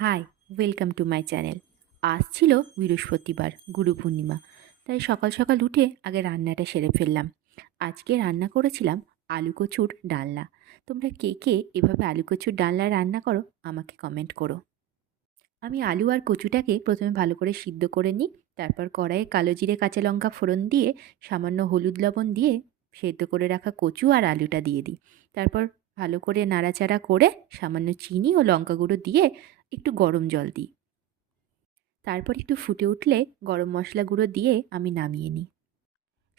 High, welcome to my channel. আজ ছিল বৃহস্পতিবার, গুরু পূর্ণিমা। তাই সকাল সকাল উঠে আগে রান্নাটা সেরে ফেললাম। আজকে রান্না করেছিলাম আলু কচুর ডালনা। তোমরা কে কে এভাবে আলু কচুর ডালনা রান্না করো আমাকে কমেন্ট করো। আমি আলু আর কচুটাকে প্রথমে ভালো করে সিদ্ধ করে নিই। তারপর কড়াইয়ে কালো জিরে কাঁচা লঙ্কা ফোড়ন দিয়ে সামান্য হলুদ লবণ দিয়ে সেদ্ধ করে রাখা কচু আর আলুটা দিয়ে দিই। তারপর ভালো করে নাড়াচাড়া করে সামান্য চিনি ও লঙ্কা গুঁড়ো দিয়ে একটু গরম জল দিই। তারপর একটু ফুটে উঠলে গরম মশলা গুঁড়ো দিয়ে আমি নামিয়ে নিই।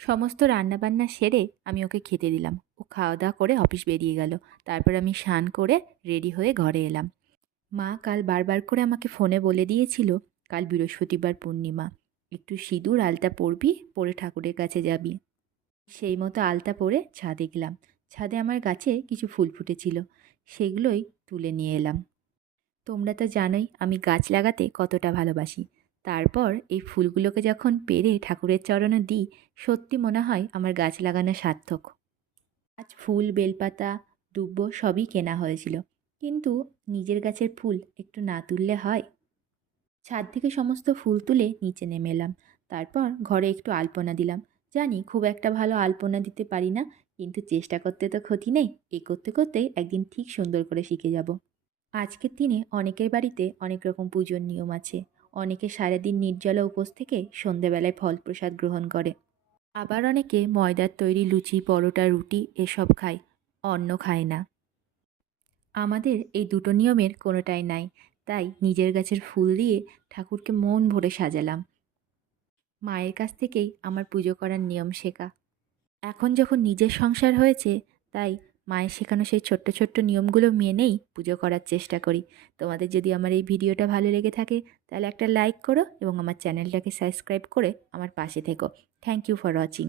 সমস্ত রান্নাবান্না সেরে আমি ওকে খেতে দিলাম। ও খাওয়া দাওয়া করে অফিস বেরিয়ে গেল। তারপর আমি স্নান করে রেডি হয়ে ঘরে এলাম। মা কাল বারবার করে আমাকে ফোনে বলে দিয়েছিল, কাল বৃহস্পতিবার পূর্ণিমা, একটু সিঁদুর আলতা পরবি, পরে ঠাকুরের কাছে যাবি। সেই মতো আলতা পরে ছাদে গেলাম। ছাদে আমার গাছে কিছু ফুল ফুটেছিল, সেগুলোই তুলে নিয়ে এলাম। তোমরা তো জানোই আমি গাছ লাগাতে কতটা ভালোবাসি। তারপর এই ফুলগুলোকে যখন পেড়ে ঠাকুরের চরণে দিই, সত্যি মনে হয় আমার গাছ লাগানো সার্থক। আজ ফুল, বেলপাতা, দুব্ব সবই কেনা হয়েছিল, কিন্তু নিজের গাছের ফুল একটু না তুললে হয়? ছাদ থেকে সমস্ত ফুল তুলে নিচে নেমে এলাম। তারপর ঘরে একটু আলপনা দিলাম। জানি খুব একটা ভালো আলপনা দিতে পারি না, কিন্তু চেষ্টা করতে তো ক্ষতি নেই। এই করতে করতেই একদিন ঠিক সুন্দর করে শিখে যাব। আজকের দিনে অনেকের বাড়িতে অনেক রকম পুজোর নিয়ম আছে। অনেকে সারাদিন নির্জলা উপোস থেকে সন্ধেবেলায় ফল প্রসাদ গ্রহণ করে। আবার অনেকে ময়দার তৈরি লুচি, পরোটা, রুটি এসব খায়, অন্ন খায় না। আমাদের এই দুটো নিয়মের কোনোটাই নাই। তাই নিজের গাছের ফুল দিয়ে ঠাকুরকে মন ভরে সাজালাম। মায়ের কাছ থেকেই আমার পুজো করার নিয়ম শেখা। এখন যখন নিজের সংসার হয়েছে, তাই মায়ের শেখানো সেই ছোট্ট ছোট্ট নিয়মগুলো মেনেই পুজো করার চেষ্টা করি। তোমাদের যদি আমার এই ভিডিওটা ভালো লেগে থাকে, তাহলে একটা লাইক করো এবং আমার চ্যানেলটাকে সাবস্ক্রাইব করে আমার পাশে থেকো। Thank you for watching.